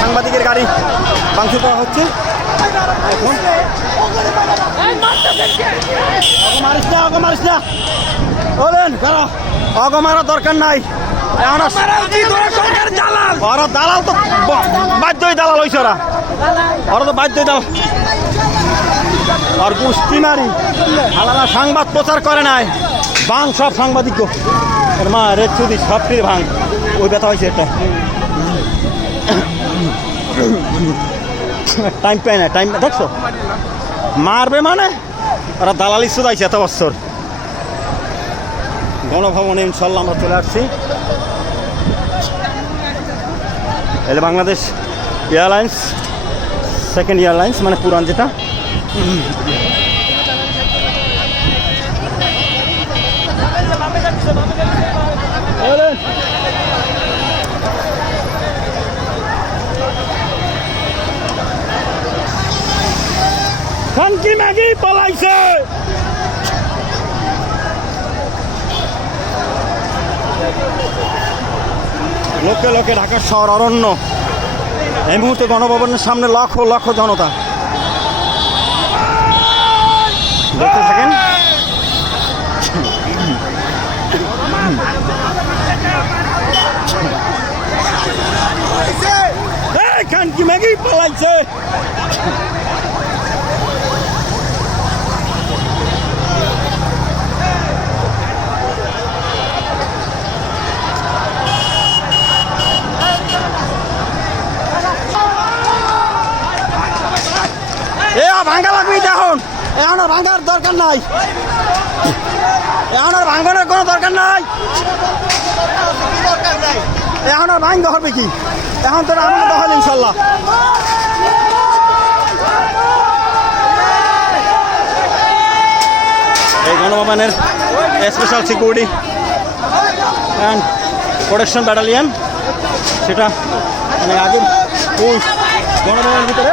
সাংবাদিকের গাড়ি ভাঙচুর করা হচ্ছে। এখন মারিস না অগো না বলেন কারও দরকার নাই ওরা দালাল তো বাধ্যই দালাল হইছে ওরা। তো বাধ্যই দালাল। আর গোষ্ঠী মারি। আলাদা সংবাদ প্রচার করে নাই। ভাঙ সব সাংবাদিক মা রে চুদি সব তীর ভাঙ। ওই ব্যথা হয়েছে একটা। টাইম পায় না টাইম দেখছ? মারবে মানে? ওরা দালালি শুধাইছে এত বছর। গণভবনে ইনশাল্লাহ আমরা চলে আসছি। এলে বাংলাদেশ এয়ারলাইন্স সেকেন্ড এয়ারলাইন্স মানে পুরান যেটা। খানকি ম্যাগি পালাইছে। লোকে লোকে ঢাকার শহর অরণ্য। এই মুহূর্তে গণভবনের সামনে লক্ষ লক্ষ জনতা। দেখতে থাকেন। খানকি ম্যাগি পালাইছে। ভাঙ্গা লাগবে এখন এখন ভাঙ্গার দরকার নাই। এখন আর ভাঙ্গনের কোনো দরকার নাই। এখন আর ভাঙ্গ হবে কি? এখন তো আমাকে দখল ইনশাল্লাহ। এই গণভবনের special security and protection battalion সেটা মানে আগে ওই গণভবনের ভিতরে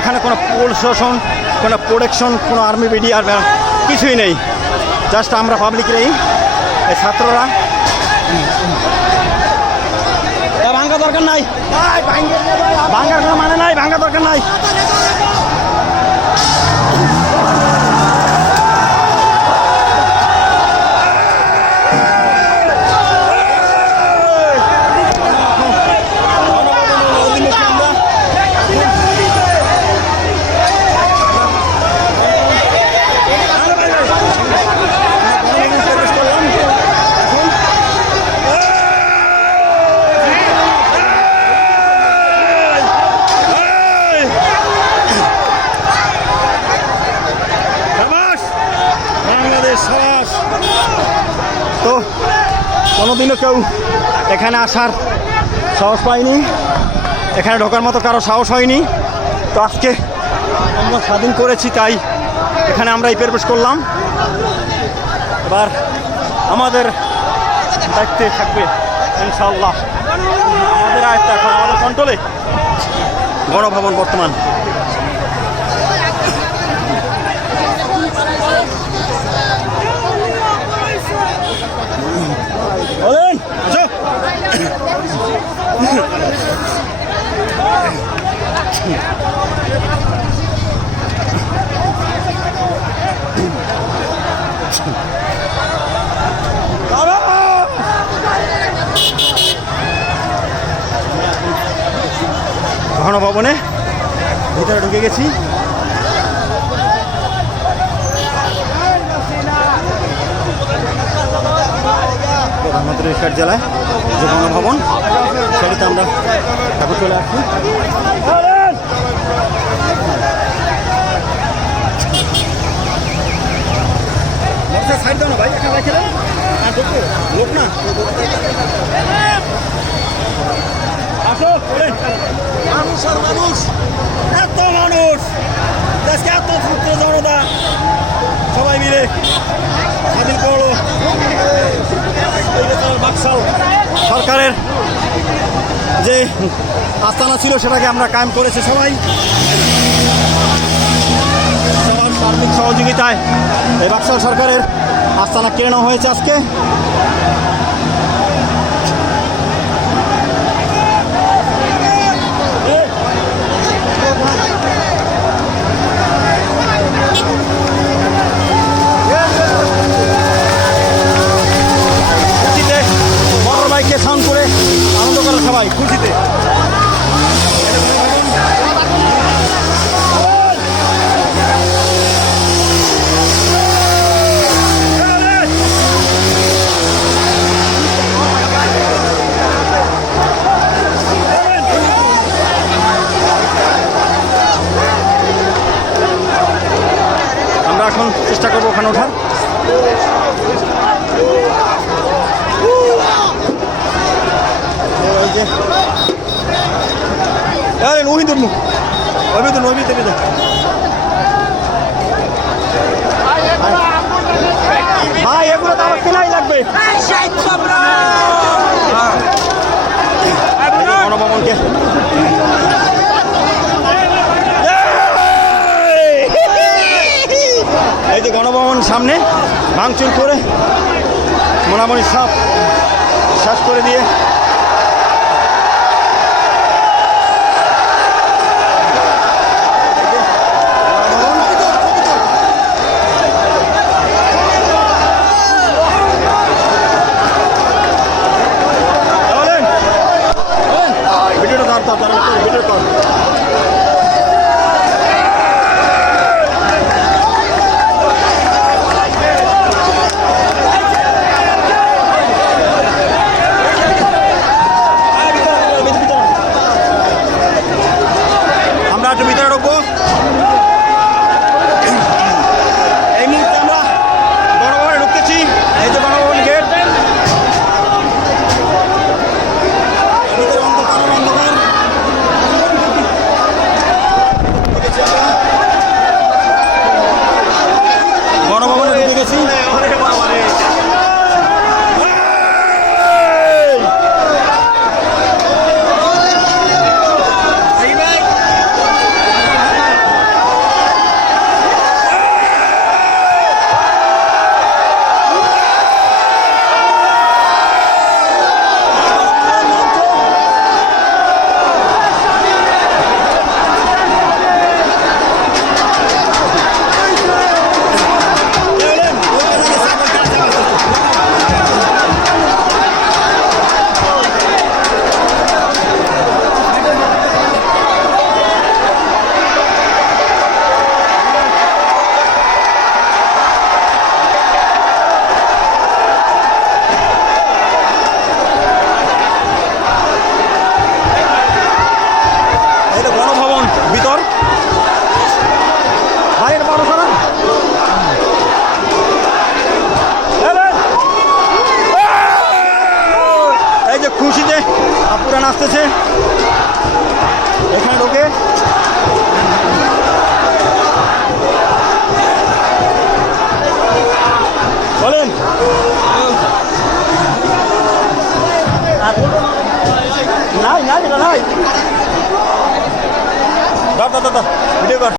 এখানে কোনো প্রশাসন কোনো প্রোটেকশন কোনো আর্মি বিডিআর কিছুই নেই। জাস্ট আমরা পাবলিকরাই এই ছাত্ররা। ভাঙ্গা দরকার নাই। ভাঙ্গার কোনো মানে নাই ভাঙ্গা দরকার নাই। তো কোনোদিনও কেউ এখানে আসার সাহস পায়নি। এখানে ঢোকার মতো কারও সাহস হয়নি। তো আজকে আমরা স্বাধীন করেছি, তাই এখানে আমরা এই প্রবেশ করলাম। এবার আমাদের দায়িত্বে থাকবে ইনশাল্লাহ আমাদের আয়ত্ত এখন আমাদের কন্ট্রোলে গণভবন বর্তমান বলেন আসো গণভবনে ভিতরে ঢুকে গেছি। রিসার্চ জেলায়। যে গণভবন সেটিতে আমরা ঠাকুর চলে আসছি সাইড দাও না ভাই এখানে রাখছিলেন লোক না বিশাল মানুষ এত মানুষ দেশকে এত ছাত্র জনতা সবাই মিলে স্বাধীন করল বাকশাল সরকারের যে আস্তানা ছিল সেটাকে আমরা কায়েম করেছে সবাই। সবার সার্বিক সহযোগিতায় এই বাক্সাল সরকারের আস্তানা নেওয়া হয়েছে আজকে। নহিন দুর্মু ওই তো নহিন থেকে যা ভাই, এগুলো তো আমার কেনাই লাগবে। গণভবনকে এই যে গণভবন সামনে, ভাঙচুর করে মোনামনি সাপ শেষ করে দিয়ে 이것을